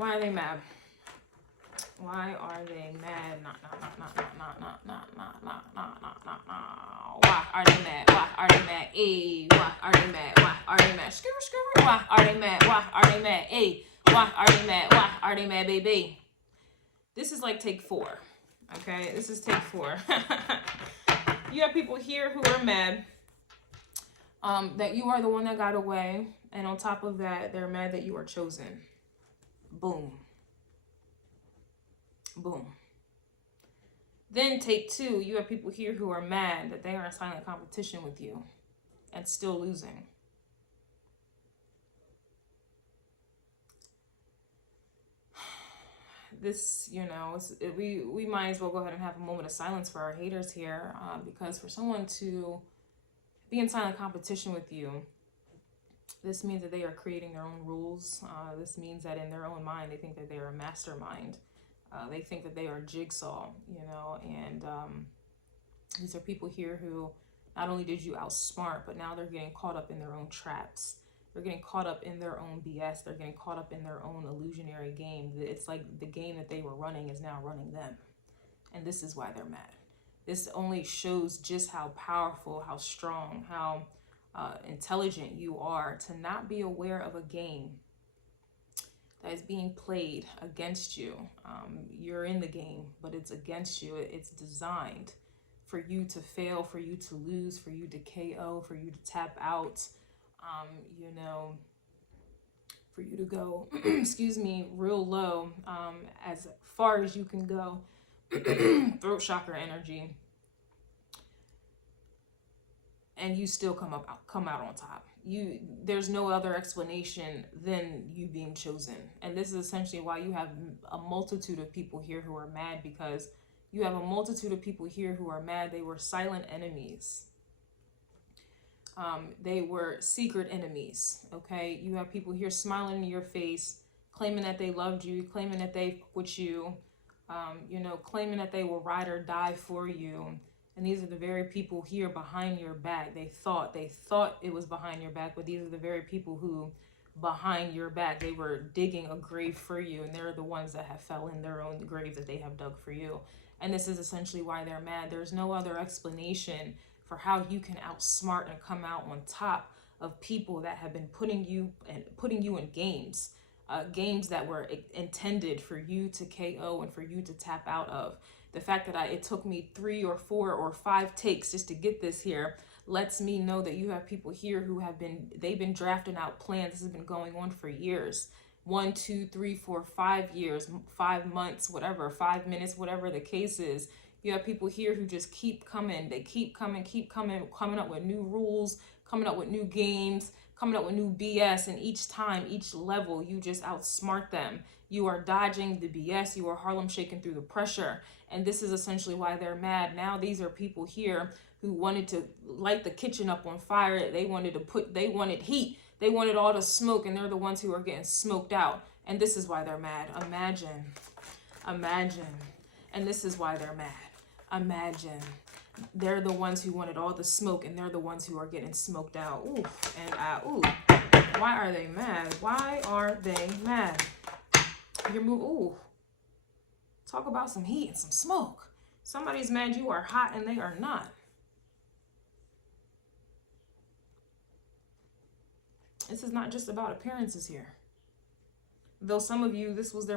Why are they mad? Why are they mad? Why are they mad? Why are they mad? Why are they mad? Why are they mad? Why are they mad? Why are they mad? Why are they mad? Why are they mad, baby? This is like take 4. Okay, this is take 4. You have people here who are mad that you are the one that got away, and on top of that, they're mad that you are chosen. Boom. Boom. Then take 2, you have people here who are mad that they are in silent competition with you and still losing. This, you know, we might as well go ahead and have a moment of silence for our haters here, because for someone to be in silent competition with you, this means that they are creating their own rules. This means that in their own mind, they think that they are a mastermind. They think that they are Jigsaw, you know, and these are people here who not only did you outsmart, but now they're getting caught up in their own traps. They're getting caught up in their own BS. They're getting caught up in their own illusionary game. It's like the game that they were running is now running them. And this is why they're mad. This only shows just how powerful, how strong, how intelligent you are to not be aware of a game that is being played against you. You're in the game, but it's against you. It's designed for you to fail, for you to lose, for you to KO, for you to tap out, you know, for you to go, excuse me, real low, as far as you can go. Throat chakra energy. And you still come out on top. There's no other explanation than you being chosen. And this is essentially why you have a multitude of people here who are mad, because you have a multitude of people here who are mad. They were silent enemies. They were secret enemies. Okay, you have people here smiling in your face, claiming that they loved you, claiming that they with you, you know, claiming that they will ride or die for you. And these are the very people here behind your back. They thought it was behind your back, but these are the very people who behind your back, they were digging a grave for you, and they're the ones that have fell in their own grave that they have dug for you. And this is essentially why they're mad. There's no other explanation for how you can outsmart and come out on top of people that have been putting you in games, games that were intended for you to KO and for you to tap out of. The fact that it took me 3 or 4 or 5 takes just to get this here lets me know that you have people here who they've been drafting out plans. This has been going on for years. 1, 2, 3, 4, 5 years, 5 months, whatever, 5 minutes, whatever the case is. You have people here who just keep coming. They keep coming, coming up with new rules, coming up with new games, coming up with new BS. And each time, each level, you just outsmart them. You are dodging the BS. You are Harlem shaking through the pressure. And this is essentially why they're mad. Now these are people here who wanted to light the kitchen up on fire. They wanted heat. They wanted all the smoke, and they're the ones who are getting smoked out. And this is why they're mad. Imagine. And this is why they're mad. Imagine. They're the ones who wanted all the smoke, and they're the ones who are getting smoked out. Ooh, and ooh. Why are they mad? Why are they mad? Ooh. Talk about some heat and some smoke. Somebody's mad you are hot and they are not. This is not just about appearances here. Though some of you, this was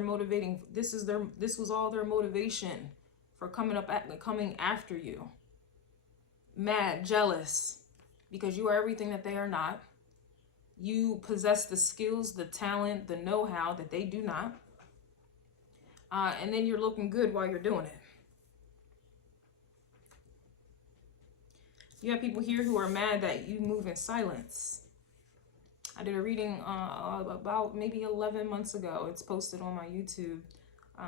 all their motivation for coming after you. Mad, jealous, because you are everything that they are not. You possess the skills, the talent, the know-how that they do not. And then you're looking good while you're doing it. You have people here who are mad that you move in silence. I did a reading about maybe 11 months ago. It's posted on my YouTube.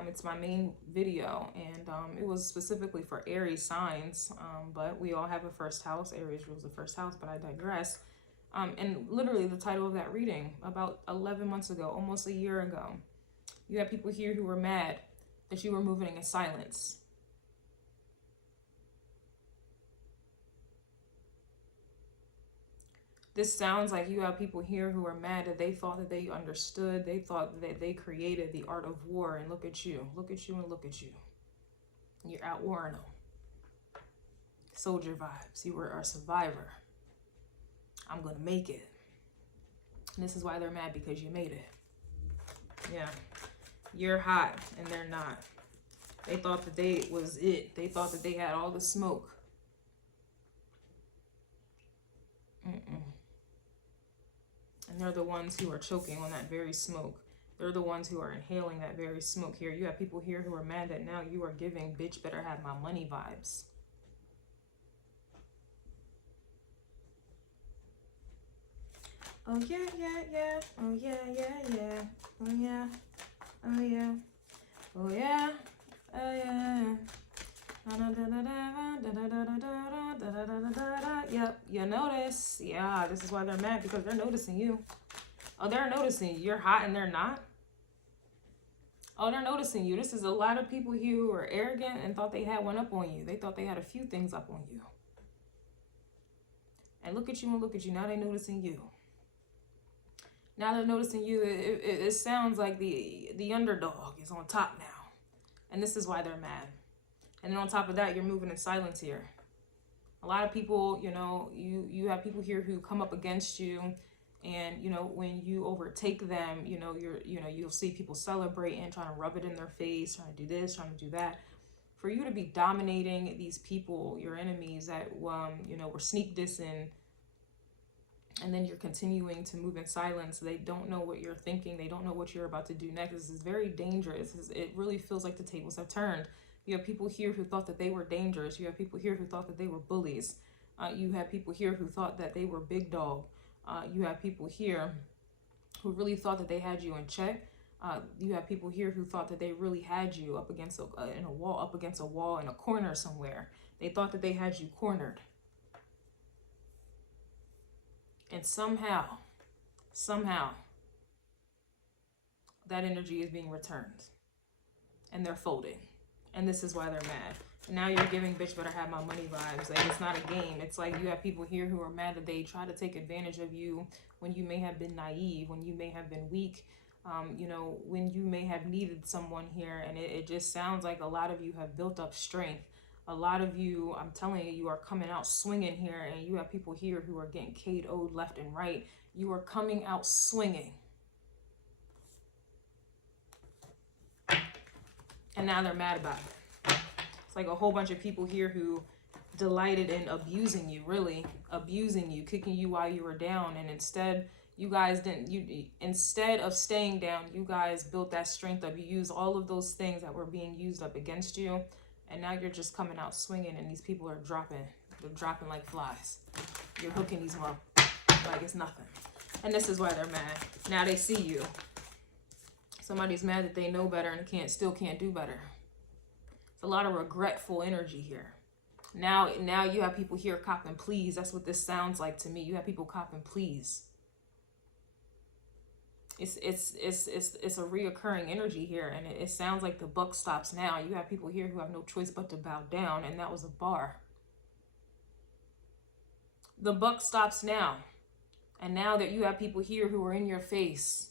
It's my main video, and it was specifically for Aries signs, but we all have a first house. Aries rules the first house, but I digress. And literally the title of that reading, about 11 months ago, almost a year ago, you have people here who were mad that you were moving in silence. This sounds like you have people here who are mad that they thought that they understood. They thought that they created the art of war. And look at you. Look at you and look at you. You're out warring them. Soldier vibes. You were a survivor. I'm going to make it. And this is why they're mad, because you made it. Yeah. You're hot and they're not. They thought that they was it. They thought that they had all the smoke. And they're the ones who are choking on that very smoke. They're the ones who are inhaling that very smoke here. You have people here who are mad that now you are giving bitch better have my money vibes. Oh yeah, yeah, yeah. Oh yeah, yeah, yeah. Oh yeah. Oh yeah. Oh yeah. Oh yeah. Yep, you notice. Yeah, this is why they're mad, because they're noticing you. Oh, they're noticing you. You're hot and they're not. Oh, they're noticing you. This is a lot of people here who are arrogant and thought they had one up on you. They thought they had a few things up on you. And look at you and look at you. Now they're noticing you. Now they're noticing you. It sounds like the underdog is on top now. And this is why they're mad. And then on top of that, you're moving in silence here. A lot of people, you know, you have people here who come up against you, and you know, when you overtake them, you know, you'll see people celebrating, trying to rub it in their face, trying to do this, trying to do that. For you to be dominating these people, your enemies that you know, were sneak dissing, and then you're continuing to move in silence. They don't know what you're thinking. They don't know what you're about to do next. This is very dangerous. It really feels like the tables have turned. You have people here who thought that they were dangerous. You have people here who thought that they were bullies. You have people here who thought that they were big dog. You have people here who really thought that they had you in check. You have people here who thought that they really had you up against in a wall, up against a wall in a corner somewhere. They thought that they had you cornered. And somehow, that energy is being returned. And they're folding. And this is why they're mad. Now you're giving bitch better have my money vibes. Like, it's not a game. It's like you have people here who are mad that they try to take advantage of you when you may have been naive, when you may have been weak, you know, when you may have needed someone here. And it just sounds like a lot of you have built up strength. A lot of you, I'm telling you, you are coming out swinging here. And you have people here who are getting KO'd left and right. You are coming out swinging. And now they're mad about it. It's like a whole bunch of people here who delighted in abusing you, really abusing you, kicking you while you were down. And instead, you guys instead of staying down, you guys built that strength up. You used all of those things that were being used up against you. And now you're just coming out swinging, and these people are dropping. They're dropping like flies. You're hooking these up like it's nothing. And this is why they're mad. Now they see you. Somebody's mad that they know better and still can't do better. It's a lot of regretful energy here. Now you have people here copping please. That's what this sounds like to me. You have people copping please. It's a reoccurring energy here, and it sounds like the buck stops now. You have people here who have no choice but to bow down, and that was a bar. The buck stops now. And now that you have people here who are in your face,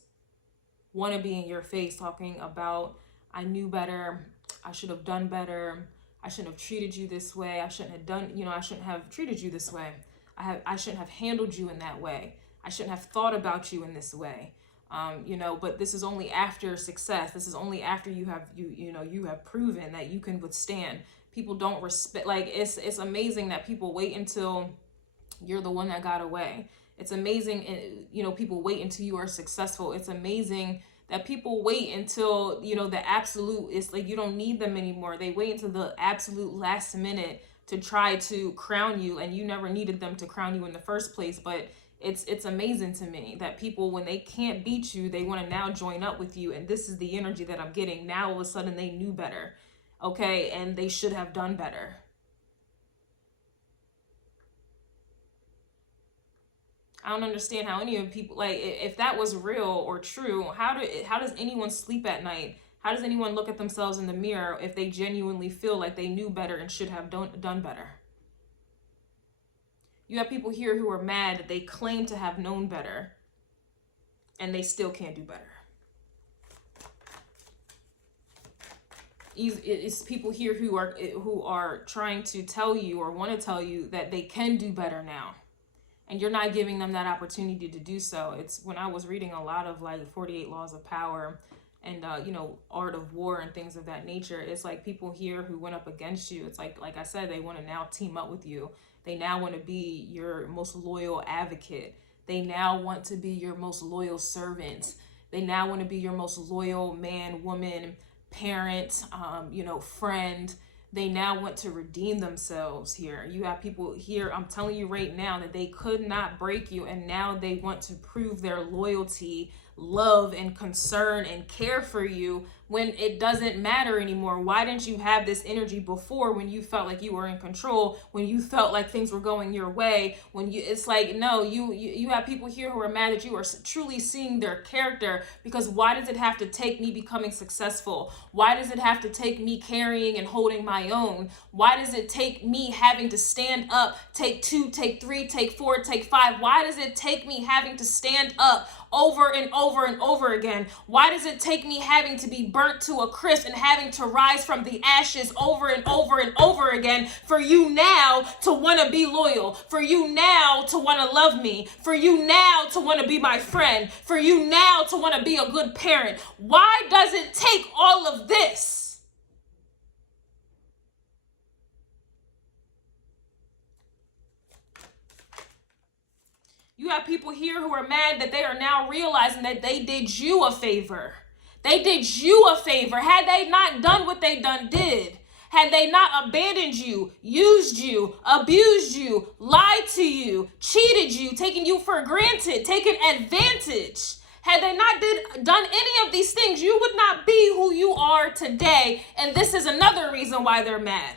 want to be in your face, talking about, I knew better, I should have done better, I shouldn't have treated you this way, I shouldn't have done, you know, I shouldn't have treated you this way, I shouldn't have handled you in that way, I shouldn't have thought about you in this way, you know, but this is only after success. This is only after you have proven that you can withstand. People don't respect, like, it's amazing that people wait until you're the one that got away. It's amazing, you know, people wait until you are successful. It's amazing that people wait until, you know, the absolute, it's like you don't need them anymore. They wait until the absolute last minute to try to crown you, and you never needed them to crown you in the first place. But it's amazing to me that people, when they can't beat you, they want to now join up with you. And this is the energy that I'm getting. Now all of a sudden they knew better, okay? And they should have done better. I don't understand how any of people, like, if that was real or true, how does anyone sleep at night? How does anyone look at themselves in the mirror if they genuinely feel like they knew better and should have done better? You have people here who are mad that they claim to have known better and they still can't do better. It's people here who are trying to tell you or want to tell you that they can do better now, and you're not giving them that opportunity to do so. It's when I was reading a lot of like 48 Laws of Power and you know, Art of War and things of that nature. It's like people here who went up against you. It's like I said, they want to now team up with you. They now want to be your most loyal advocate. They now want to be your most loyal servant. They now want to be your most loyal man, woman, parent, you know, friend. They now want to redeem themselves here. You have people here, I'm telling you right now, that they could not break you, and now they want to prove their loyalty, love, and concern and care for you when it doesn't matter anymore. Why didn't you have this energy before, when you felt like you were in control, when you felt like things were going your way, when you, it's like, no, you have people here who are mad that you are truly seeing their character. Because why does it have to take me becoming successful? Why does it have to take me carrying and holding my own? Why does it take me having to stand up, take 2, take 3, take 4, take 5? Why does it take me having to stand up over and over and over again? Why does it take me having to be burnt to a crisp and having to rise from the ashes over and over and over again for you now to want to be loyal, for you now to want to love me, for you now to want to be my friend, for you now to want to be a good parent? Why does it take all of this? You have people here who are mad that they are now realizing that they did you a favor. They did you a favor. Had they not done what they did, had they not abandoned you, used you, abused you, lied to you, cheated you, taken you for granted, taken advantage, had they not done any of these things, you would not be who you are today. And this is another reason why they're mad.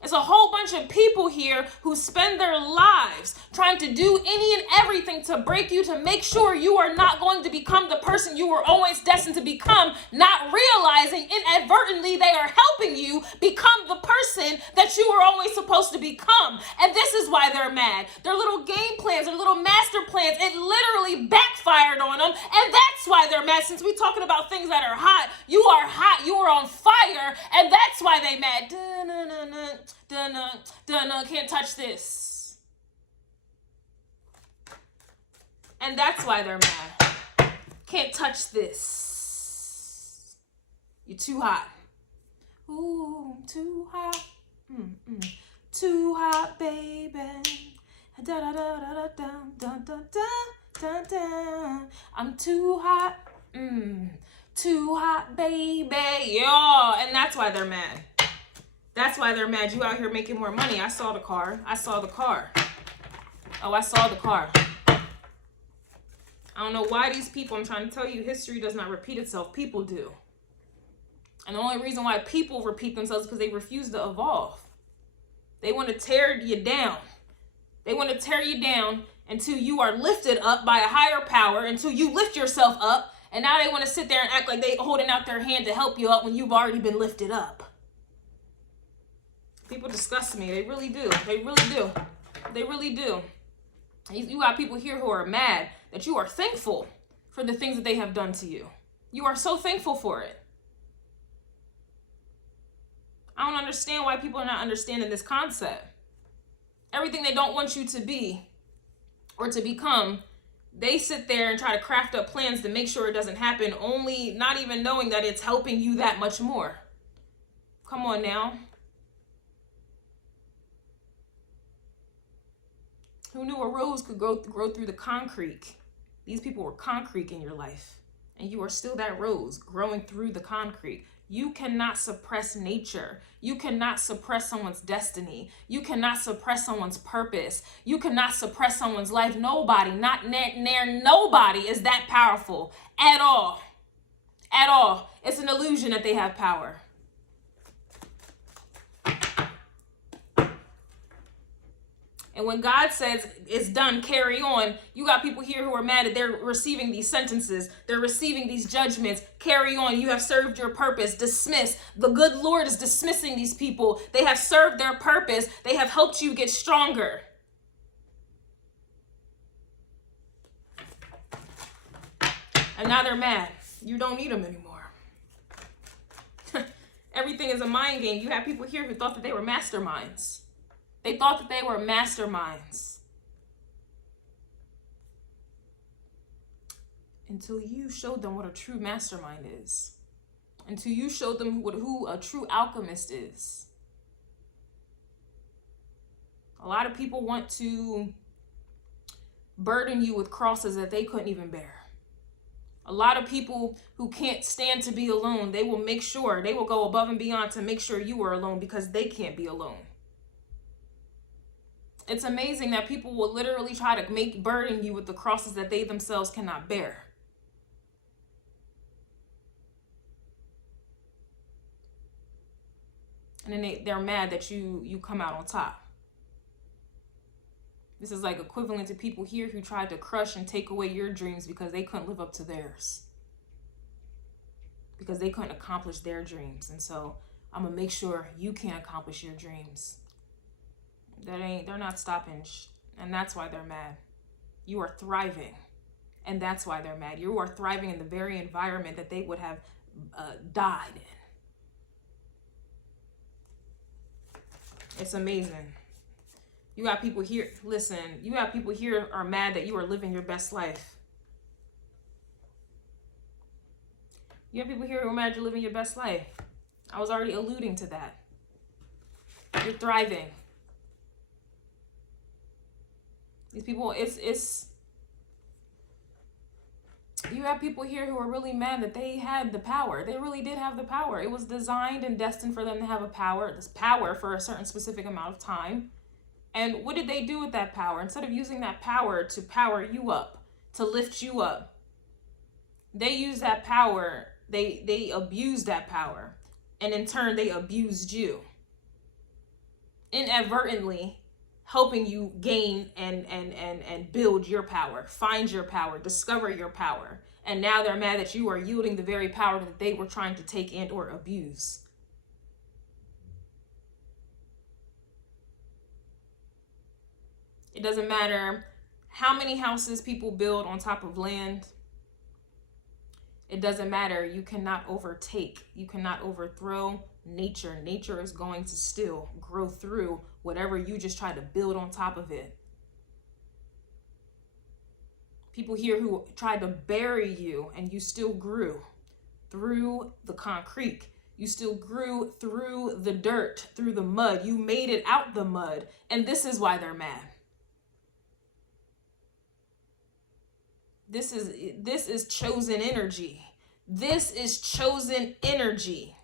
It's a whole bunch of people here who spend their lives trying to do any and everything to break you, to make sure you are not going to become the person you were always destined to become, not realizing inadvertently they are helping you become the person that you were always supposed to become. And this is why they're mad. Their little game plans, their little master plans, it literally backfired on them. And that's why they're mad. Since we're talking about things that are hot, you are hot, you are on fire, and that's why they mad. Can't touch this. And that's why they're mad. Can't touch this. You're too hot. Ooh, too hot. Too hot, baby. Da da da da da da da da da. I'm too hot. Too hot, baby. Yeah, and that's why they're mad. That's why they're mad. You out here making more money. I saw the car. I saw the car. Oh, I saw the car. I don't know why these people, I'm trying to tell you, history does not repeat itself. People do. And the only reason why people repeat themselves is because they refuse to evolve. They want to tear you down. They want to tear you down until you are lifted up by a higher power, until you lift yourself up. And now they want to sit there and act like they holding out their hand to help you up when you've already been lifted up. People disgust me. They really do. They really do. They really do. You got people here who are mad that you are thankful for the things that they have done to you. You are so thankful for it. I don't understand why people are not understanding this concept. Everything they don't want you to be or to become, they sit there and try to craft up plans to make sure it doesn't happen, only not even knowing that it's helping you that much more. Come on now. Who knew a rose could grow through the concrete? These people were concrete in your life, and you are still that rose growing through the concrete. You cannot suppress nature. You cannot suppress someone's destiny. You cannot suppress someone's purpose. You cannot suppress someone's life. Nobody, not near nobody is that powerful at all. At all. It's an illusion that they have power. And when God says it's done, carry on, you got people here who are mad that they're receiving these sentences. They're receiving these judgments. Carry on. You have served your purpose. Dismiss. The good Lord is dismissing these people. They have served their purpose. They have helped you get stronger. And now they're mad. You don't need them anymore. Everything is a mind game. You have people here who thought that they were masterminds. They thought that they were masterminds. Until you showed them what a true mastermind is. Until you showed them who a true alchemist is. A lot of people want to burden you with crosses that they couldn't even bear. A lot of people who can't stand to be alone, they will make sure, they will go above and beyond to make sure you are alone because they can't be alone. It's amazing that people will literally try to burden you with the crosses that they themselves cannot bear. And then they're mad that you come out on top. This is like equivalent to people here who tried to crush and take away your dreams because they couldn't live up to theirs. Because they couldn't accomplish their dreams. And so I'm going to make sure you can't accomplish your dreams. They're not stopping. And that's why they're mad. You are thriving. And that's why they're mad. You are thriving in the very environment that they would have died in. It's amazing. You got people here, listen, you got people here are mad that you are living your best life. You have people here who are mad you're living your best life. I was already alluding to that. You're thriving. These people, you have people here who are really mad that they had the power. They really did have the power. It was designed and destined for them to have this power for a certain specific amount of time. And what did they do with that power? Instead of using that power to power you up, to lift you up, they used that power, they abused that power. And in turn, they abused you. Inadvertently helping you gain and build your power, find your power, discover your power. And now they're mad that you are yielding the very power that they were trying to take and or abuse. It doesn't matter how many houses people build on top of land. It doesn't matter. You cannot overtake. You cannot overthrow nature. Nature is going to still grow through whatever you just try to build on top of it. People here who tried to bury you and you still grew through the concrete. You still grew through the dirt, through the mud. You made it out the mud. And this is why they're mad. This is chosen energy. This is chosen energy.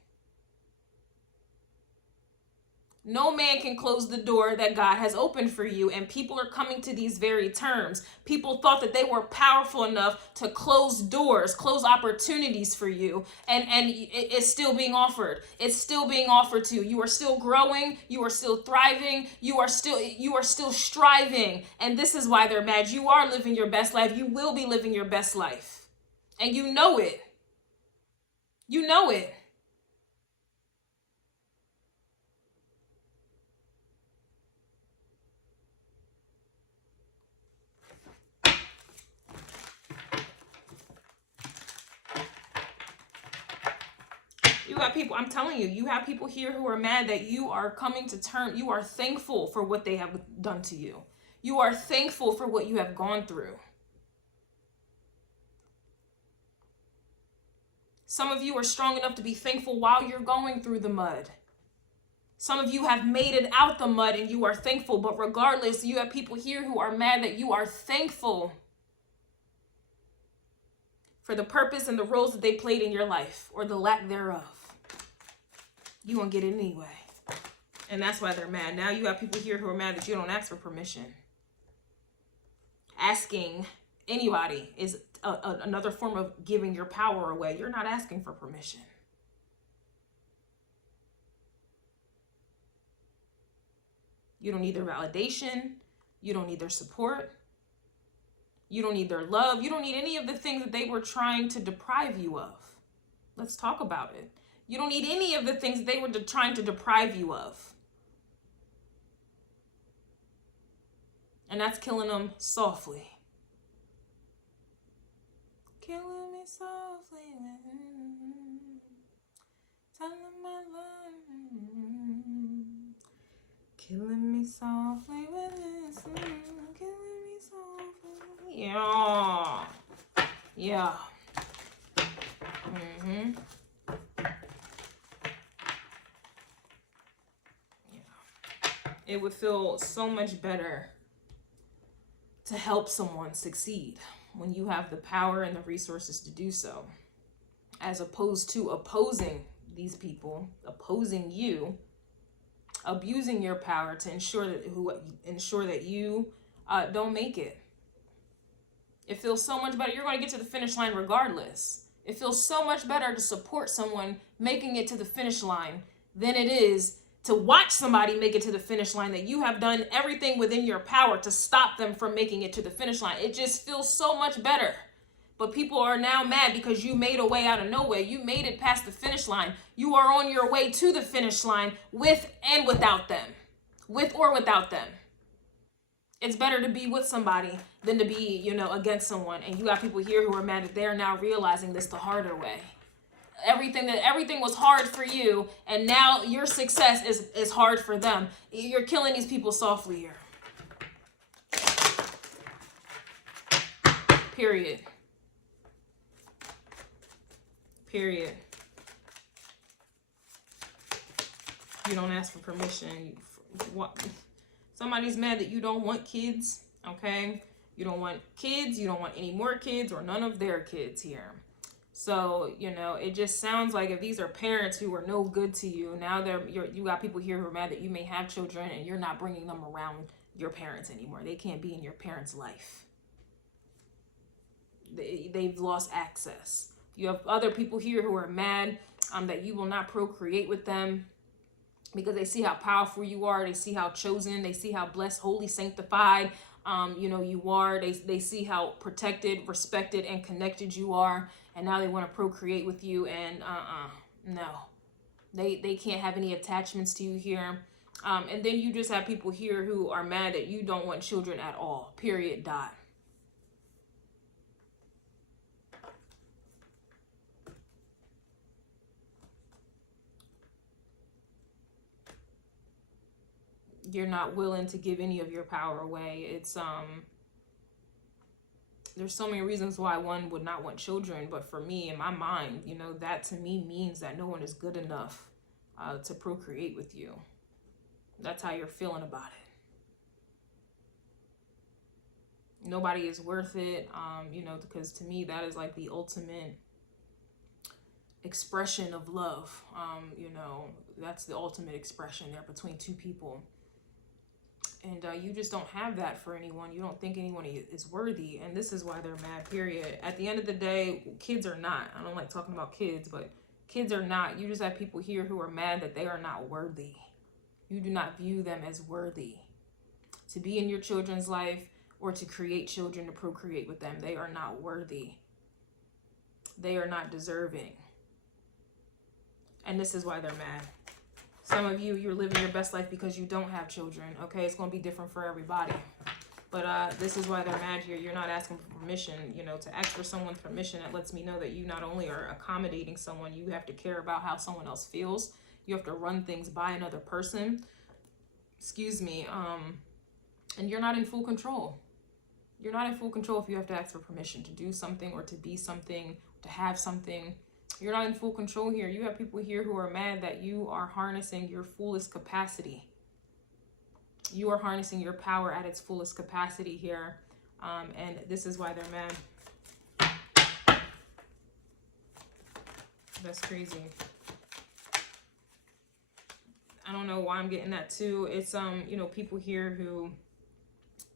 No man can close the door that God has opened for you. And people are coming to these very terms. People thought that they were powerful enough to close doors, close opportunities for you. And it's still being offered. It's still being offered to you. You are still growing. You are still thriving. You are still striving. And this is why they're mad. You are living your best life. You will be living your best life. And you know it. You know it. You got people, I'm telling you, you have people here who are mad that you are coming to terms. You are thankful for what they have done to you. You are thankful for what you have gone through. Some of you are strong enough to be thankful while you're going through the mud. Some of you have made it out the mud and you are thankful. But regardless, you have people here who are mad that you are thankful for the purpose and the roles that they played in your life or the lack thereof. You won't get it anyway. And that's why they're mad. Now you have people here who are mad that you don't ask for permission. Asking anybody is another form of giving your power away. You're not asking for permission. You don't need their validation. You don't need their support. You don't need their love. You don't need any of the things that they were trying to deprive you of. Let's talk about it. You don't need any of the things that they were trying to deprive you of. And that's killing them softly. Killing me softly. Telling my love. Killing me softly with this. Killing me softly. Yeah. Yeah. It would feel so much better to help someone succeed when you have the power and the resources to do so, as opposed to opposing these people, opposing you, abusing your power to ensure that you don't make it. It feels so much better. You're going to get to the finish line regardless. It feels so much better to support someone making it to the finish line than it is to watch somebody make it to the finish line that you have done everything within your power to stop them from making it to the finish line. It just feels so much better. But people are now mad because you made a way out of nowhere. You made it past the finish line. You are on your way to the finish line with and without them. With or without them. It's better to be with somebody than to be, against someone. And you got people here who are mad that they're now realizing this the harder way. Everything was hard for you, and now your success is hard for them. You're killing these people softly here. Period. Period. You don't ask for permission. Somebody's mad that you don't want kids, okay? You don't want kids. You don't want any more kids or none of their kids here. So, it just sounds like if these are parents who are no good to you, now you got people here who are mad that you may have children and you're not bringing them around your parents anymore. They can't be in your parents' life. They've lost access. You have other people here who are mad that you will not procreate with them because they see how powerful you are. They see how chosen. They see how blessed, holy, sanctified you are. They see how protected, respected, and connected you are. And now they want to procreate with you, and no. They can't have any attachments to you here. And then you just have people here who are mad that you don't want children at all. Period. Dot. You're not willing to give any of your power away. It's there's so many reasons why one would not want children, but for me, in my mind, that to me means that no one is good enough to procreate with you. That's how you're feeling about it. Nobody is worth it, because to me, that is like the ultimate expression of love. That's the ultimate expression there between two people. And you just don't have that for anyone. You don't think anyone is worthy. And this is why they're mad, period. At the end of the day, kids are not. I don't like talking about kids, but kids are not. You just have people here who are mad that they are not worthy. You do not view them as worthy to be in your children's life or to create children to procreate with them. They are not worthy. They are not deserving. And this is why they're mad. Some of you, you're living your best life because you don't have children, okay? It's going to be different for everybody. But this is why they're mad here. You're not asking for permission, to ask for someone's permission. That lets me know that you not only are accommodating someone, you have to care about how someone else feels. You have to run things by another person. Excuse me. And you're not in full control. You're not in full control if you have to ask for permission to do something or to be something, to have something. You're not in full control here. You have people here who are mad that you are harnessing your fullest capacity. You are harnessing your power at its fullest capacity here. And this is why they're mad. That's crazy. I don't know why I'm getting that too. It's, people here who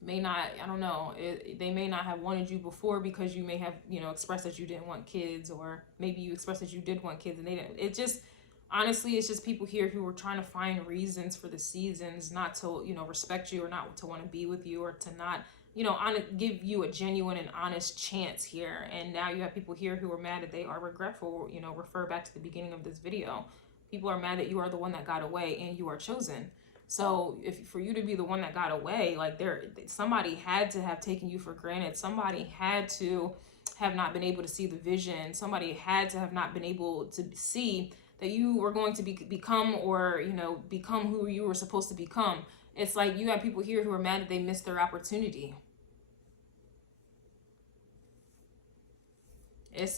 may not, I don't know, they may not have wanted you before because you may have, expressed that you didn't want kids, or maybe you expressed that you did want kids and they didn't. It just, Honestly, it's just people here who are trying to find reasons for the seasons not to, you know, respect you, or not to want to be with you, or to not, you know, give you a genuine and honest chance here. And now you have people here who are mad that they are regretful. You know, refer back to the beginning of this video. People are mad that you are the one that got away and you are chosen. So if for you to be the one that got away, like somebody had to have taken you for granted. Somebody had to have not been able to see the vision. Somebody had to have not been able to see that you were going to become, or, you know, become who you were supposed to become. It's like you have people here who are mad that they missed their opportunity.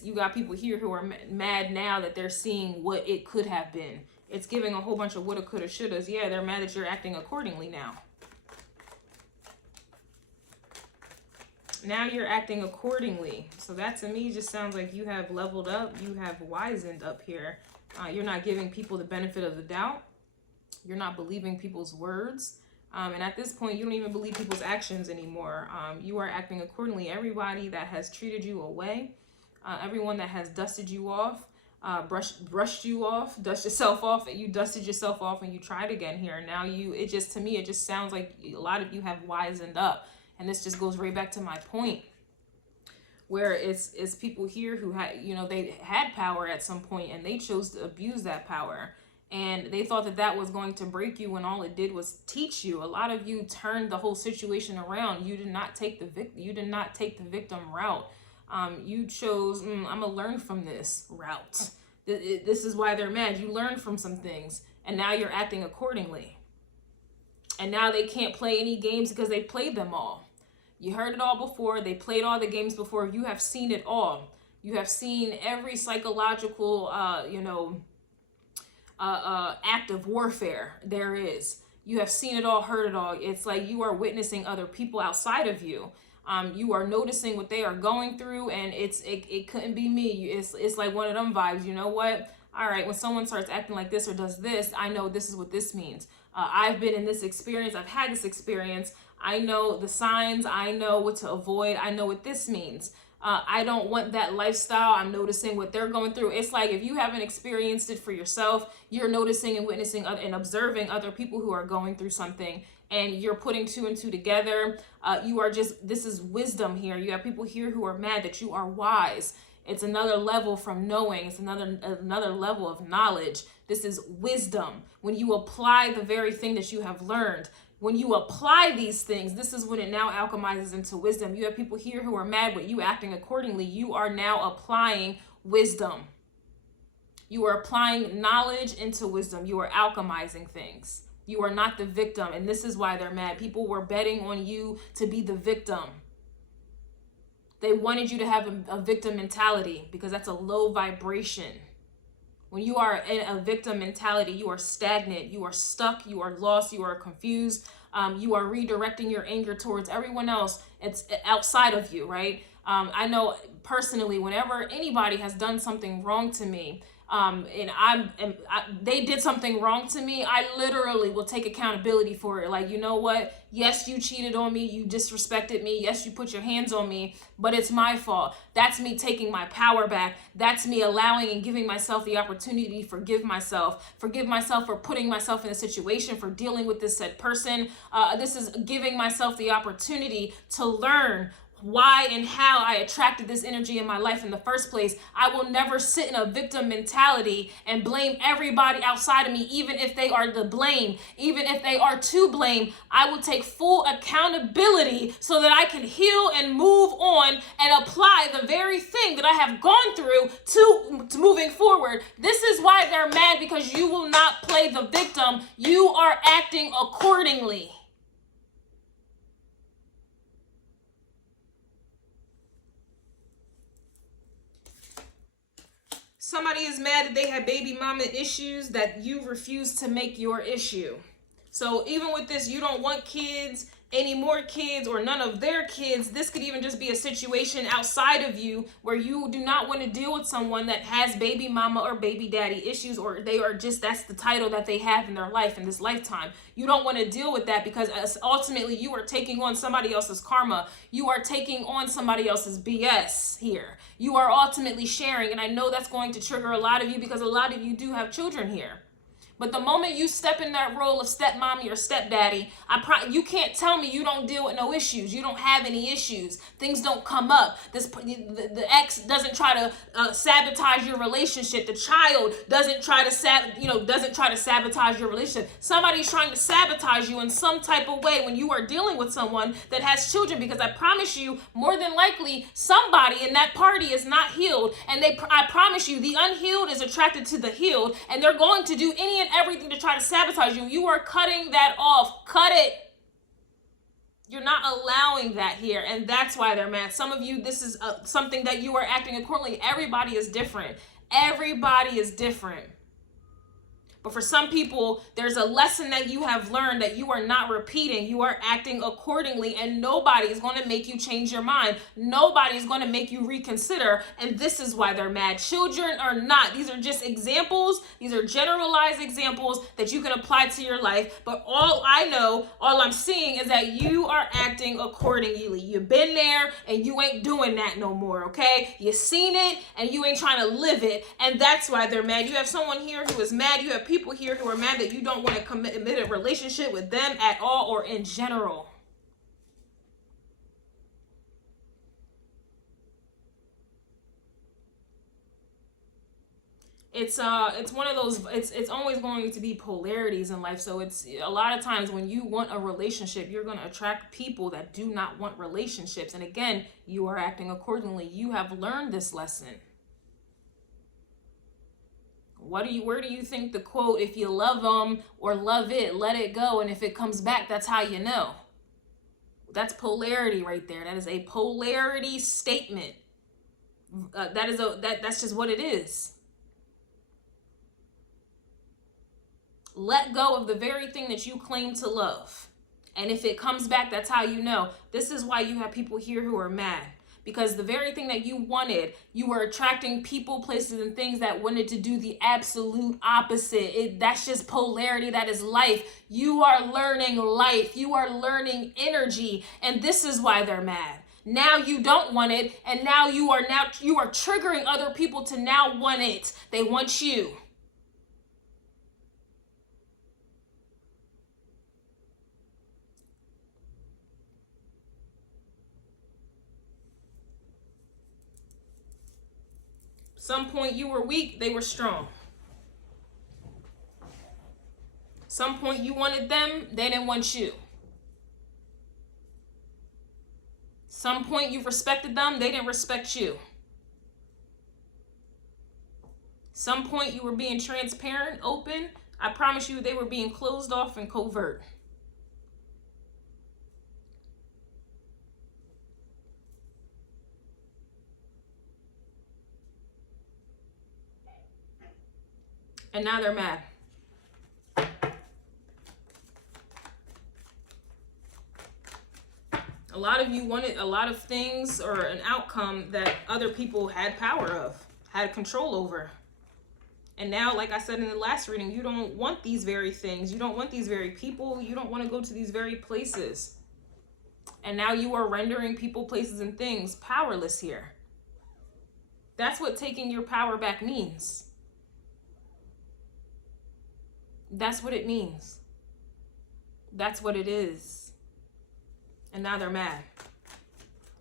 You got people here who are mad now that they're seeing what it could have been. It's giving a whole bunch of woulda, coulda, shouldas. Yeah, they're mad that you're acting accordingly now. Now you're acting accordingly. So that to me just sounds like you have leveled up. You have wizened up here. You're not giving people the benefit of the doubt. You're not believing people's words. And at this point, you don't even believe people's actions anymore. You are acting accordingly. Everybody that has treated you away, everyone that has dusted you off, brushed you off, dust yourself off, and you dusted yourself off and you tried again here. Now to me, it just sounds like a lot of you have wizened up. And this just goes right back to my point, where it's people here who had, you know, they had power at some point and they chose to abuse that power. And they thought that that was going to break you, when all it did was teach you. A lot of you turned the whole situation around. You did not take the victim route. You chose, I'm gonna learn from this route. This is why they're mad. You learned from some things, and now you're acting accordingly. And now they can't play any games because they played them all. You heard it all before. They played all the games before. You have seen it all. You have seen every psychological, act of warfare there is. You have seen it all, heard it all. It's like you are witnessing other people outside of you. You are noticing what they are going through, and it couldn't be me. It's like one of them vibes. You know what? All right, when someone starts acting like this or does this, I know this is what this means. I've been in this experience. I've had this experience. I know the signs. I know what to avoid. I know what this means. I don't want that lifestyle. I'm noticing what they're going through. It's like if you haven't experienced it for yourself, you're noticing and witnessing and observing other people who are going through something, and you're putting two and two together. This is wisdom here. You have people here who are mad that you are wise. It's another level from knowing. It's another level of knowledge. This is wisdom. When you apply the very thing that you have learned, when you apply these things, this is when it now alchemizes into wisdom. You have people here who are mad with you acting accordingly. You are now applying wisdom. You are applying knowledge into wisdom. You are alchemizing things. You are not the victim. And this is why they're mad. People were betting on you to be the victim. They wanted you to have a victim mentality, because that's a low vibration. When you are in a victim mentality, you are stagnant, you are stuck, you are lost, you are confused, you are redirecting your anger towards everyone else. It's outside of you, right? I know personally, whenever anybody has done something wrong to me, they did something wrong to me, I literally will take accountability for it. Like, you know what? Yes, you cheated on me. You disrespected me. Yes, you put your hands on me, but it's my fault. That's me taking my power back. That's me allowing and giving myself the opportunity to forgive myself for putting myself in a situation, for dealing with this said person. This is giving myself the opportunity to learn why and how I attracted this energy in my life in the first place. I will never sit in a victim mentality and blame everybody outside of me, even if they are the blame, even if they are to blame. I will take full accountability so that I can heal and move on and apply the very thing that I have gone through to moving forward. This is why they're mad, because you will not play the victim. You are acting accordingly. Somebody is mad that they had baby mama issues that you refuse to make your issue. So even with this, you don't want kids. any more kids or none of their kids. This could even just be a situation outside of you where you do not want to deal with someone that has baby mama or baby daddy issues, or they are just, that's the title that they have in their life in this lifetime. You don't want to deal with that because ultimately you are taking on somebody else's karma. You are taking on somebody else's BS here. You are ultimately sharing, and I know that's going to trigger a lot of you because a lot of you do have children here. But the moment you step in that role of stepmommy or stepdaddy, you can't tell me you don't deal with no issues. You don't have any issues. Things don't come up. The ex doesn't try to sabotage your relationship. The child doesn't try to sabotage your relationship. Somebody's trying to sabotage you in some type of way when you are dealing with someone that has children. Because I promise you, more than likely, somebody in that party is not healed, and I promise you, the unhealed is attracted to the healed, and they're going to do any and everything to try to sabotage you. You are cutting that off. Cut it. You're not allowing that here, and that's why they're mad. Some of you, this is something that you are acting accordingly. Everybody is different. Everybody is different. But for some people, there's a lesson that you have learned that you are not repeating. You are acting accordingly, and nobody is going to make you change your mind. Nobody is going to make you reconsider, and this is why they're mad. Children are not. These are just examples. These are generalized examples that you can apply to your life, but all I'm seeing is that you are acting accordingly. You've been there, and you ain't doing that no more, okay? You seen it, and you ain't trying to live it, and that's why they're mad. You have someone here who is mad. You have people here who are mad that you don't want to commit a relationship with them at all or in general. It's one of those, it's always going to be polarities in life. So it's a lot of times when you want a relationship, you're going to attract people that do not want relationships. And again, you are acting accordingly. You have learned this lesson. Where do you think the quote, if you love them or love it, let it go, and if it comes back, that's how you know? That's polarity right there. That is a polarity statement. That's just what it is. Let go of the very thing that you claim to love, and if it comes back, that's how you know. This is why you have people here who are mad. Because the very thing that you wanted, you were attracting people, places, and things that wanted to do the absolute opposite. That's just polarity. That is life. You are learning life. You are learning energy. And this is why they're mad. Now you don't want it. And now you are triggering other people to now want it. They want you. Some point you were weak, they were strong. Some point you wanted them, they didn't want you. Some point you respected them, they didn't respect you. Some point you were being transparent, open. I promise you they were being closed off and covert. And now they're mad. A lot of you wanted a lot of things or an outcome that other people had power of, had control over. And now, like I said in the last reading, you don't want these very things. You don't want these very people. You don't want to go to these very places. And now you are rendering people, places, and things powerless here. That's what taking your power back means. That's what it means. That's what it is. And now they're mad.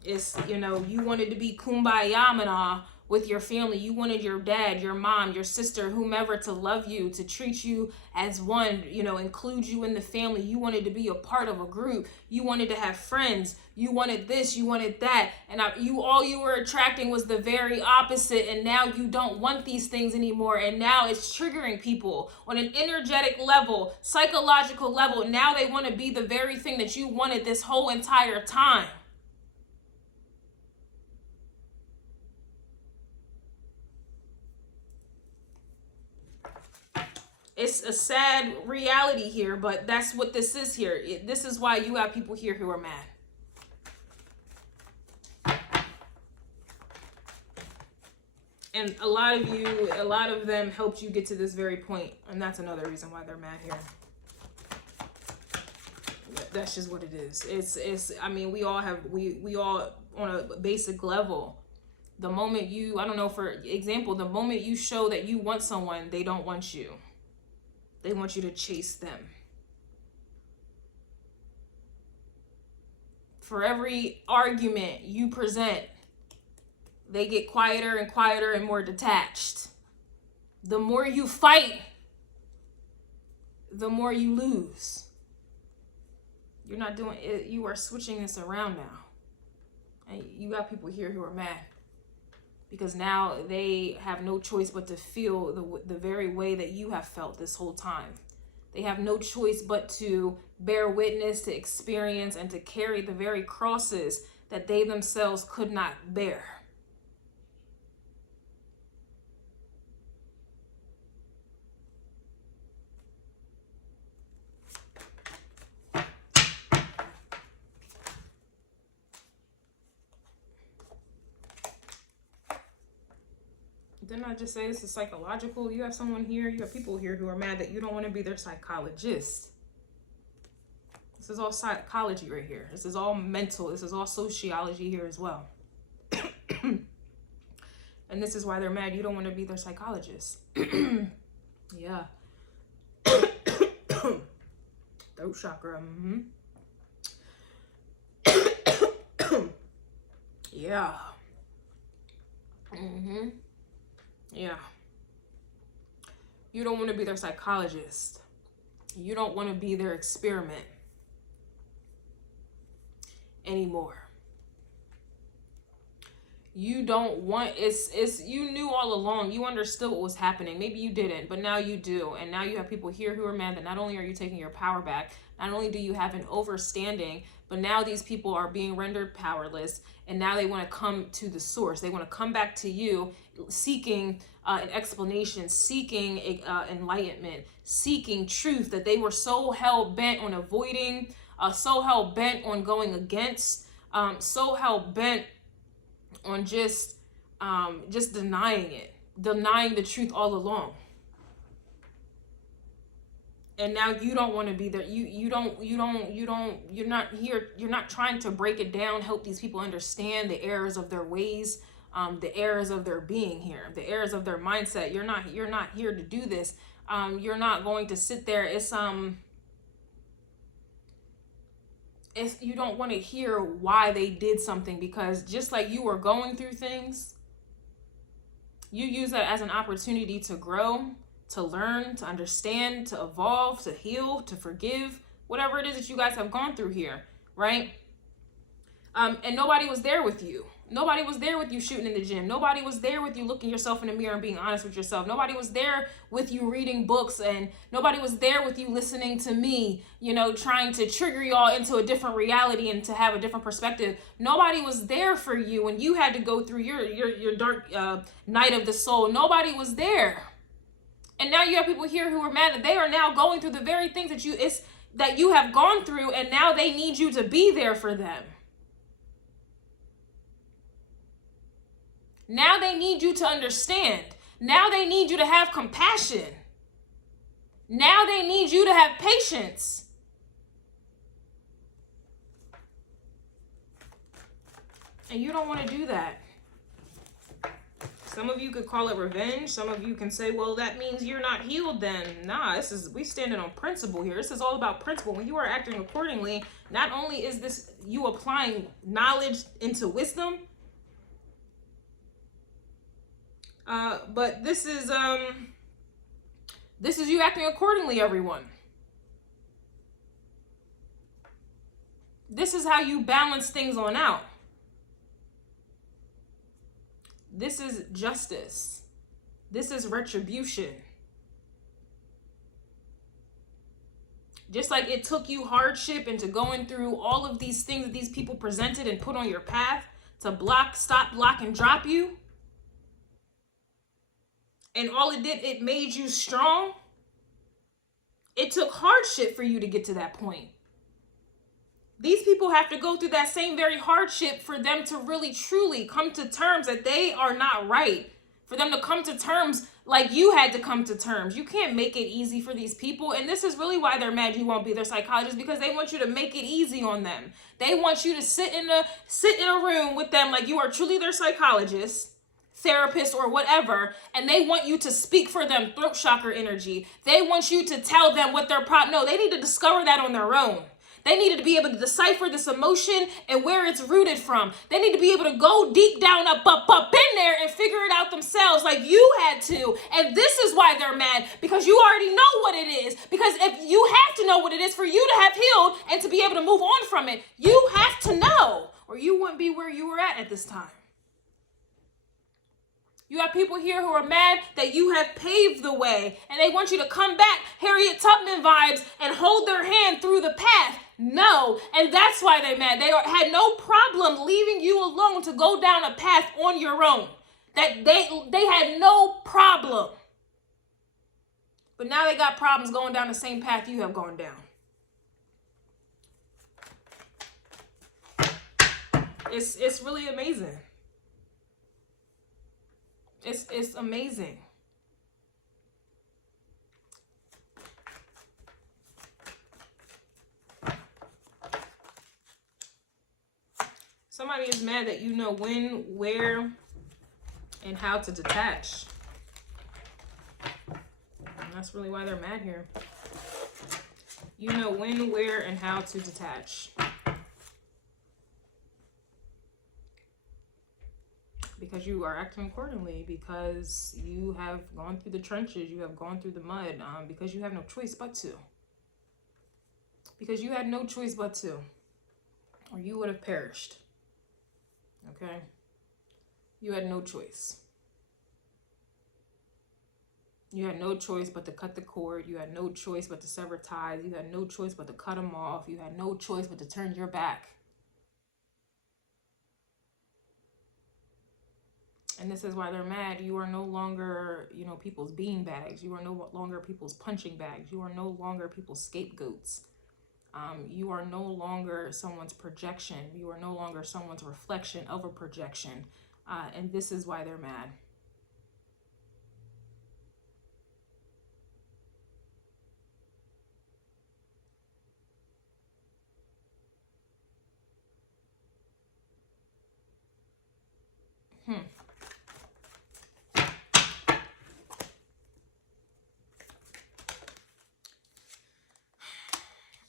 It's, you wanted to be kumbaya mana with your family. You wanted your dad, your mom, your sister, whomever to love you, to treat you as one, include you in the family. You wanted to be a part of a group. You wanted to have friends. You wanted this, you wanted that. And all you were attracting was the very opposite. And now you don't want these things anymore. And now it's triggering people on an energetic level, psychological level. Now they want to be the very thing that you wanted this whole entire time. It's a sad reality here, but that's what this is here. This is why you have people here who are mad. And a lot of them helped you get to this very point, and that's another reason why they're mad here. That's just what it is. It's I mean, we all on a basic level, the moment you, I don't know, for example, the moment you show that you want someone, they don't want you. They want you to chase them. For every argument you present, they get quieter and quieter and more detached. The more you fight, the more you lose. You're not doing it. You are switching this around now. And you got people here who are mad because now they have no choice but to feel the very way that you have felt this whole time. They have no choice but to bear witness, to experience, and to carry the very crosses that they themselves could not bear. Didn't I just say this is psychological? You have someone here, you have people here who are mad that you don't want to be their psychologist. This is all psychology right here. This is all mental. This is all sociology here as well. And this is why they're mad. You don't want to be their psychologist. Yeah. Throat chakra. Yeah. Yeah. You don't want to be their psychologist. You don't want to be their experiment anymore. You don't want, you knew all along, you understood what was happening. Maybe you didn't, but now you do. And now you have people here who are mad that not only are you taking your power back, not only do you have an overstanding, but now these people are being rendered powerless, and now they want to come to the source. They want to come back to you seeking an explanation, seeking enlightenment, seeking truth that they were so hell-bent on avoiding, so hell-bent on going against, so hell-bent on just denying it, denying the truth all along. And now you don't want to be there. You're not here. You're not trying to break it down, help these people understand the errors of their ways, the errors of their being here, the errors of their mindset. You're not here to do this. You're not going to sit there. It's you don't want to hear why they did something, because just like you were going through things, you use that as an opportunity to grow, to learn, to understand, to evolve, to heal, to forgive, whatever it is that you guys have gone through here, right? And nobody was there with you. Nobody was there with you shooting in the gym. Nobody was there with you looking yourself in the mirror and being honest with yourself. Nobody was there with you reading books, and nobody was there with you listening to me, you know, trying to trigger y'all into a different reality and to have a different perspective. Nobody was there for you when you had to go through your dark night of the soul. Nobody was there. And now you have people here who are mad that they are now going through the very things that you have gone through, and now they need you to be there for them. Now they need you to understand. Now they need you to have compassion. Now they need you to have patience. And you don't want to do that. Some of you could call it revenge. Some of you can say, well, that means you're not healed then. Nah, we standing on principle here. This is all about principle. When you are acting accordingly, not only is this you applying knowledge into wisdom, but this is you acting accordingly, everyone. This is how you balance things on out. This is justice. This is retribution. Just like it took you hardship into going through all of these things that these people presented and put on your path to stop, block, and drop you. And all it did, it made you strong. It took hardship for you to get to that point. These people have to go through that same very hardship for them to really truly come to terms that they are not right. For them to come to terms like you had to come to terms. You can't make it easy for these people. And this is really why they're mad you won't be their psychologist, because they want you to make it easy on them. They want you to sit in a room with them like you are truly their psychologist, therapist, or whatever, and they want you to speak for them, throat chakra energy. They want you to tell them what their problem. No, they need to discover that on their own. They needed to be able to decipher this emotion and where it's rooted from. They need to be able to go deep down, up in there and figure it out themselves like you had to. And this is why they're mad, because you already know what it is. Because if you have to know what it is for you to have healed and to be able to move on from it, you have to know, or you wouldn't be where you were at this time. You have people here who are mad that you have paved the way, and they want you to come back Harriet Tubman vibes and hold their hand through the path. No, and that's why they're mad. They had no problem leaving you alone to go down a path on your own. That they had no problem. But now they got problems going down the same path you have gone down. It's really amazing. It's amazing. Somebody is mad that you know when, where, and how to detach. And that's really why they're mad here. You know when, where, and how to detach. Because you are acting accordingly, because you have gone through the trenches, you have gone through the mud, because you have no choice but to. Because you had no choice but to, or you would have perished. Okay? You had no choice. You had no choice but to cut the cord. You had no choice but to sever ties. You had no choice but to cut them off. You had no choice but to turn your back. And this is why they're mad. You are no longer, people's bean bags. You are no longer people's punching bags. You are no longer people's scapegoats. You are no longer someone's projection. You are no longer someone's reflection of a projection. And this is why they're mad.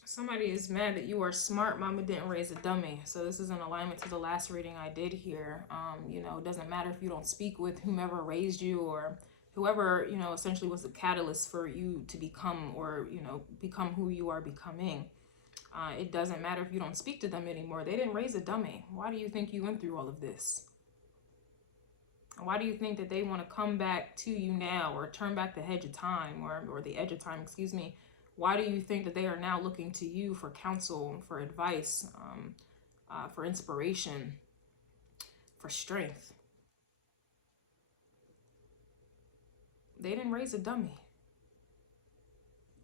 Somebody is mad that you are smart. Mama didn't raise a dummy. So this is in alignment to the last reading I did here. It doesn't matter if you don't speak with whomever raised you, or whoever, essentially was the catalyst for you to become, or, become who you are becoming. It doesn't matter if you don't speak to them anymore. They didn't raise a dummy. Why do you think you went through all of this? Why do you think that they want to come back to you now, or turn back the hedge of time, or the edge of time, excuse me? Why do you think that they are now looking to you for counsel, for advice, for inspiration, for strength? They didn't raise a dummy.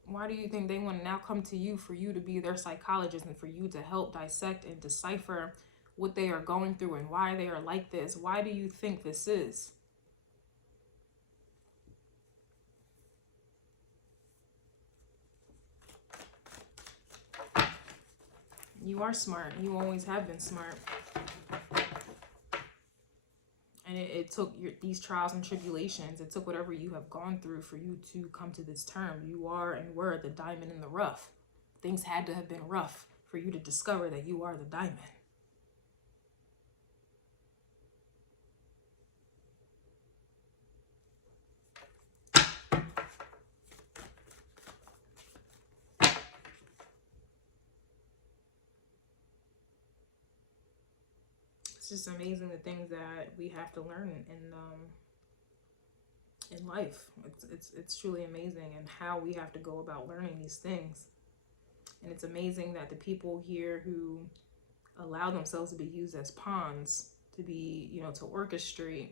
Why do you think they want to now come to you for you to be their psychologist and for you to help dissect and decipher what they are going through and why they are like this? Why do you think this is? You are smart. You always have been smart. And it took these trials and tribulations. It took whatever you have gone through for you to come to this term. You are and were the diamond in the rough. Things had to have been rough for you to discover that you are the diamond. It's just amazing the things that we have to learn in life. It's truly amazing, and how we have to go about learning these things. And it's amazing that the people here who allow themselves to be used as pawns, to be, to orchestrate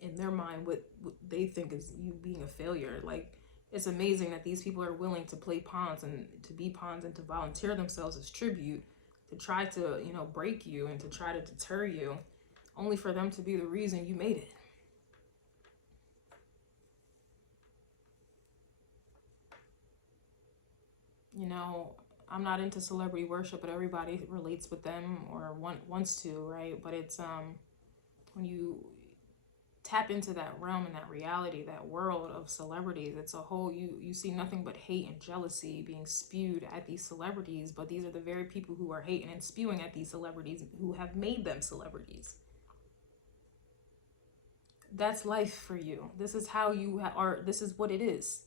in their mind what they think is you being a failure. Like, It's amazing that these people are willing to play pawns and to be pawns and to volunteer themselves as tribute to try to, you know, break you and to try to deter you, only for them to be the reason you made it. You know, I'm not into celebrity worship, but everybody relates with them or wants to, right? But it's when you tap into that realm and that reality, that world of celebrities, it's a whole, you see nothing but hate and jealousy being spewed at these celebrities, but these are the very people who are hating and spewing at these celebrities who have made them celebrities. That's life for you. This is how you are. This is what it is.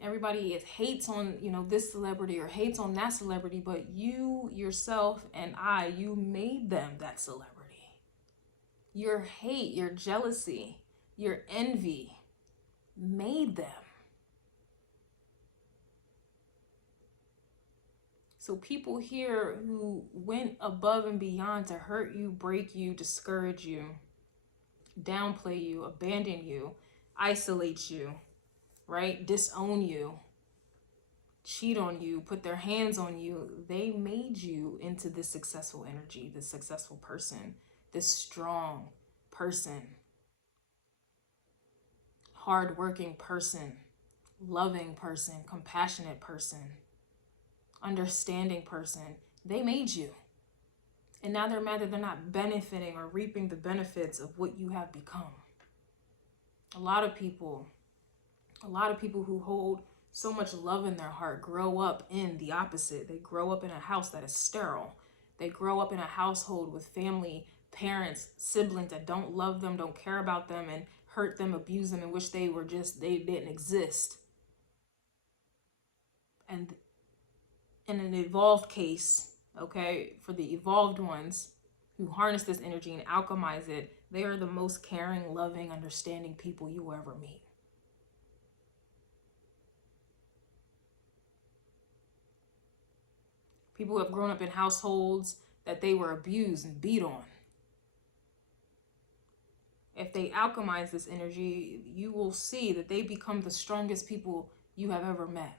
Everybody hates on, you know, this celebrity or hates on that celebrity, but you yourself and you made them that celebrity. Your hate, your jealousy, your envy made them. So people here who went above and beyond to hurt you, break you, discourage you, downplay you, abandon you, isolate you, right? Disown you, cheat on you, put their hands on you. They made you into this successful energy, this successful person, this strong person, hardworking person, loving person, compassionate person, understanding person. They made you. And now they're mad that they're not benefiting or reaping the benefits of what you have become. A lot of people who hold so much love in their heart grow up in the opposite. They grow up in a house that is sterile. They grow up in a household with family, parents, siblings that don't love them, don't care about them, and hurt them, abuse them, and wish they didn't exist. And in an evolved case, okay, for the evolved ones who harness this energy and alchemize it, they are the most caring, loving, understanding people you will ever meet. People who have grown up in households that they were abused and beat on. If they alchemize this energy, you will see that they become the strongest people you have ever met.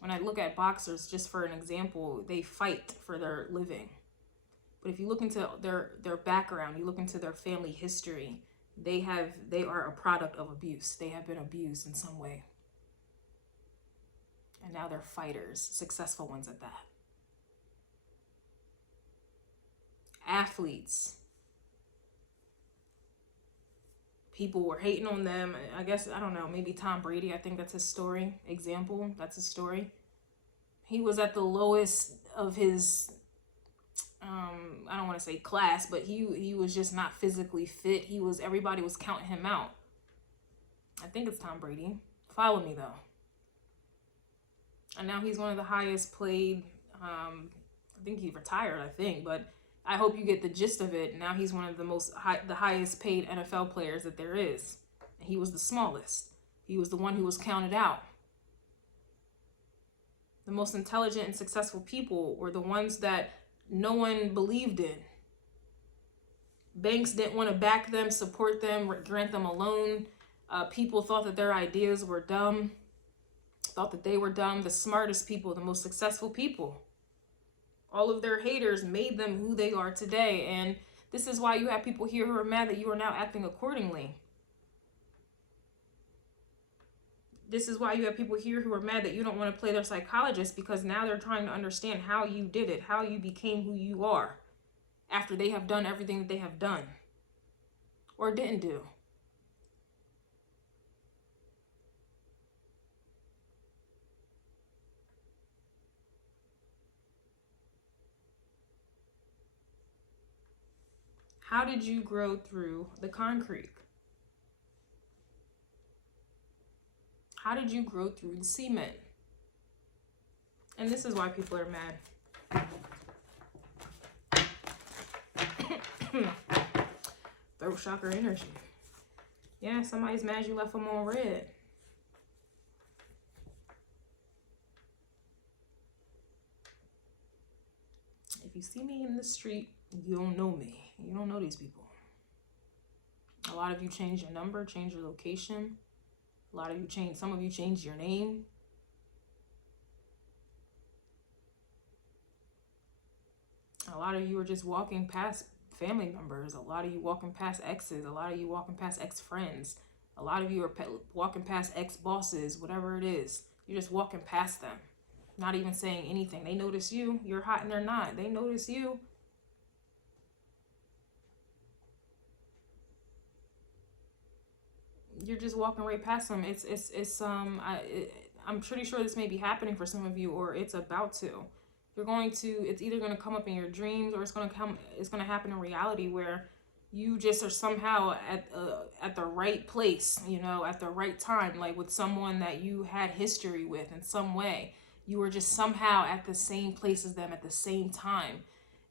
When I look at boxers, just for an example, they fight for their living. But if you look into their background, you look into their family history, they are a product of abuse. They have been abused in some way. And now they're fighters, successful ones at that. Athletes. People were hating on them. I guess, I don't know, maybe Tom Brady, I think that's his story. Example, that's his story. He was at the lowest of his, I don't want to say class, but he was just not physically fit. Everybody was counting him out. I think it's Tom Brady. Follow me though. And now he's one of the highest paid, I think he retired, but I hope you get the gist of it. Now he's one of the highest paid NFL players that there is. And he was the smallest. He was the one who was counted out. The most intelligent and successful people were the ones that no one believed in. Banks didn't want to back them, support them, grant them a loan. People thought that their ideas were dumb. Thought that they were dumb. The smartest people, the most successful people. All of their haters made them who they are today. And this is why you have people here who are mad that you are now acting accordingly. This is why you have people here who are mad that you don't want to play their psychologist, because now they're trying to understand how you did it, how you became who you are after they have done everything that they have done or didn't do. How did you grow through the concrete? How did you grow through the cement? And this is why people are mad. Throat chakra energy. Yeah, somebody's mad you left them on red. If you see me in the street You don't know me. You don't know these people. A lot of you changed your number, changed your location. A lot of you changed, some of you changed your name. A lot of you are just walking past family members. A lot of you walking past exes. A lot of you walking past ex-friends. A lot of you are walking past ex-bosses, whatever it is. You're just walking past them, not even saying anything. They notice you. You're hot and they're not. They notice you. You're just walking right past them. I'm pretty sure this may be happening for some of you, or it's about to. It's either going to come up in your dreams, or it's going to happen in reality, where you just are somehow at the right place, at the right time, like with someone that you had history with in some way. You were just somehow at the same place as them at the same time.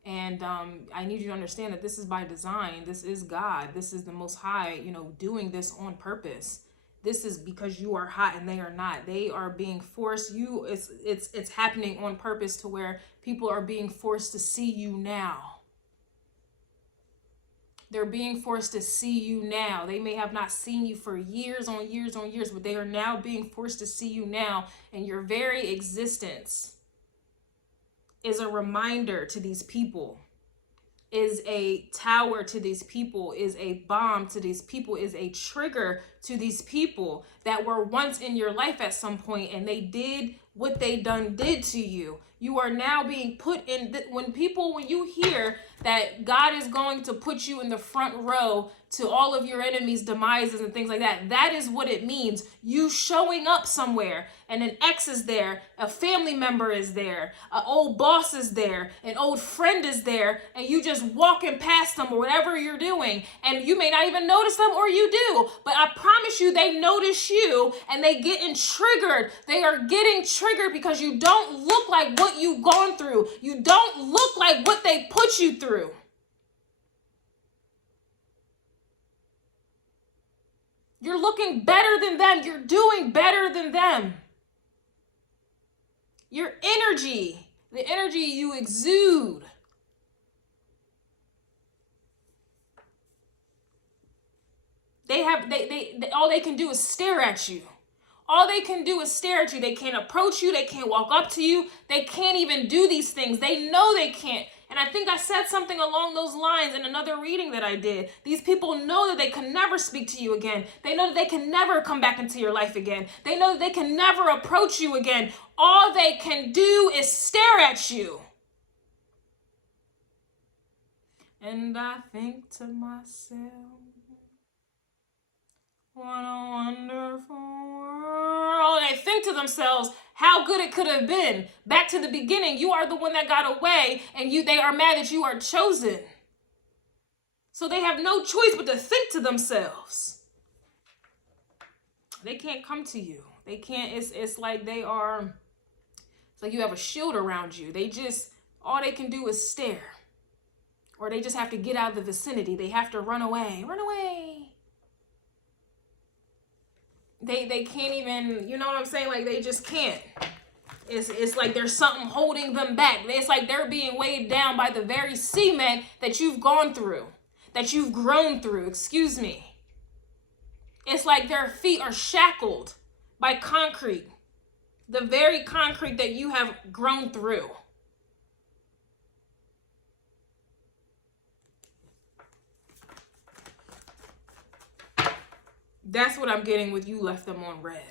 And I need you to understand that this is by design. This is God. This is the Most High, doing this on purpose. This is because you are hot and they are not. They are being forced. It's happening on purpose, to where people are being forced to see you now. They're being forced to see you now. They may have not seen you for years on years on years, but they are now being forced to see you now. And your very existence is a reminder to these people, is a tower to these people, is a bomb to these people, is a trigger to these people that were once in your life at some point, and they did what they did to you. You are now being put in, when you hear that God is going to put you in the front row to all of your enemies' demises and things like that, that is what it means. You showing up somewhere, and an ex is there, a family member is there, an old boss is there, an old friend is there, and you just walking past them or whatever you're doing, and you may not even notice them, or you do, but I promise you they notice you, and they getting triggered. They are getting triggered because you don't look like what you've gone through. You don't look like what they put you through. You're looking better than them. You're doing better than them. Your energy, the energy you exude, they all they can do is stare at you. All they can do is stare at you. They can't approach you. They can't walk up to you. They can't even do these things. They know they can't. And I think I said something along those lines in another reading that I did. These people know that they can never speak to you again. They know that they can never come back into your life again. They know that they can never approach you again. All they can do is stare at you. And I think to myself, what a wonderful world. They think to themselves how good it could have been. Back to the beginning, you are the one that got away, and they are mad that you are chosen. So they have no choice but to think to themselves. They can't come to you. They can't, it's like they are, it's like you have a shield around you. All they can do is stare. Or they just have to get out of the vicinity. They have to run away. Run away. They can't even, you know what I'm saying? Like, they just can't. It's like there's something holding them back. It's like they're being weighed down by the very cement that you've gone through, that you've grown through, excuse me. It's like their feet are shackled by concrete, the very concrete that you have grown through. That's what I'm getting with you left them on red.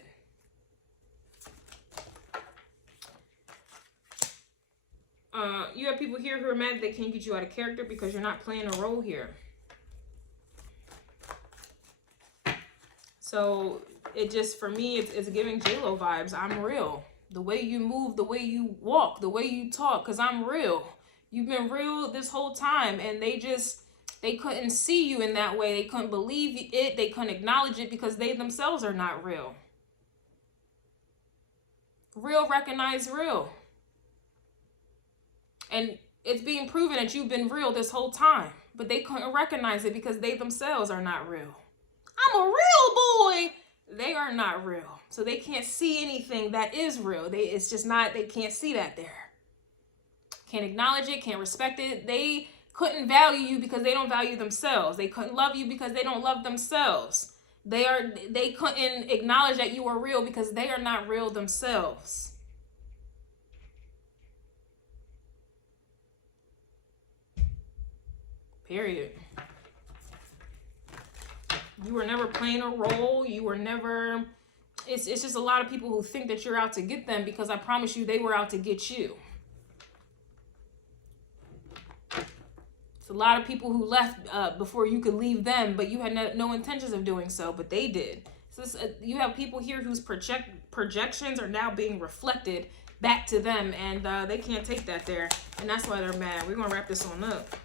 You have people here who are mad that they can't get you out of character because you're not playing a role here. So it just, for me, it's giving J-Lo vibes. I'm real. The way you move, the way you walk, the way you talk, because I'm real. You've been real this whole time, and they couldn't see you in that way. They couldn't believe it. They couldn't acknowledge it because they themselves are not real. Real recognize real. And it's being proven that you've been real this whole time, but they couldn't recognize it because they themselves are not real. I'm a real boy. They are not real. So they can't see anything that is real. They can't see that there. Can't acknowledge it, can't respect it. couldn't value you because they don't value themselves. They couldn't love you because they don't love themselves. They couldn't acknowledge that you were real because they are not real themselves. Period. You were never playing a role. You were never... It's just a lot of people who think that you're out to get them, because I promise you they were out to get you. It's a lot of people who left before you could leave them, but you had no intentions of doing so, but they did. So you have people here whose projections are now being reflected back to them, and they can't take that there, and that's why they're mad. We're going to wrap this on up.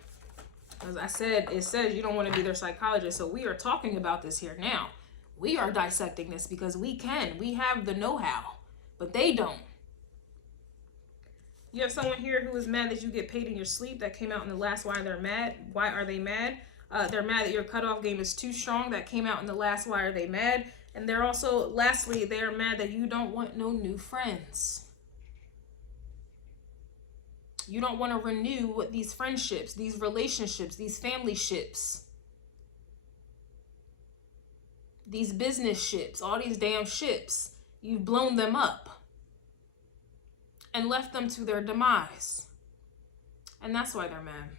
As I said, it says you don't want to be their psychologist, so we are talking about this here now. We are dissecting this because we can. We have the know-how, but they don't. You have someone here who is mad that you get paid in your sleep. That came out in the last why they're mad. Why are they mad? They're mad that your cutoff game is too strong. That came out in the last why are they mad. And they're also, lastly, they are mad that you don't want no new friends. You don't want to renew these friendships, these relationships, these family ships, these business ships, all these damn ships. You've blown them up and left them to their demise. And that's why they're mad.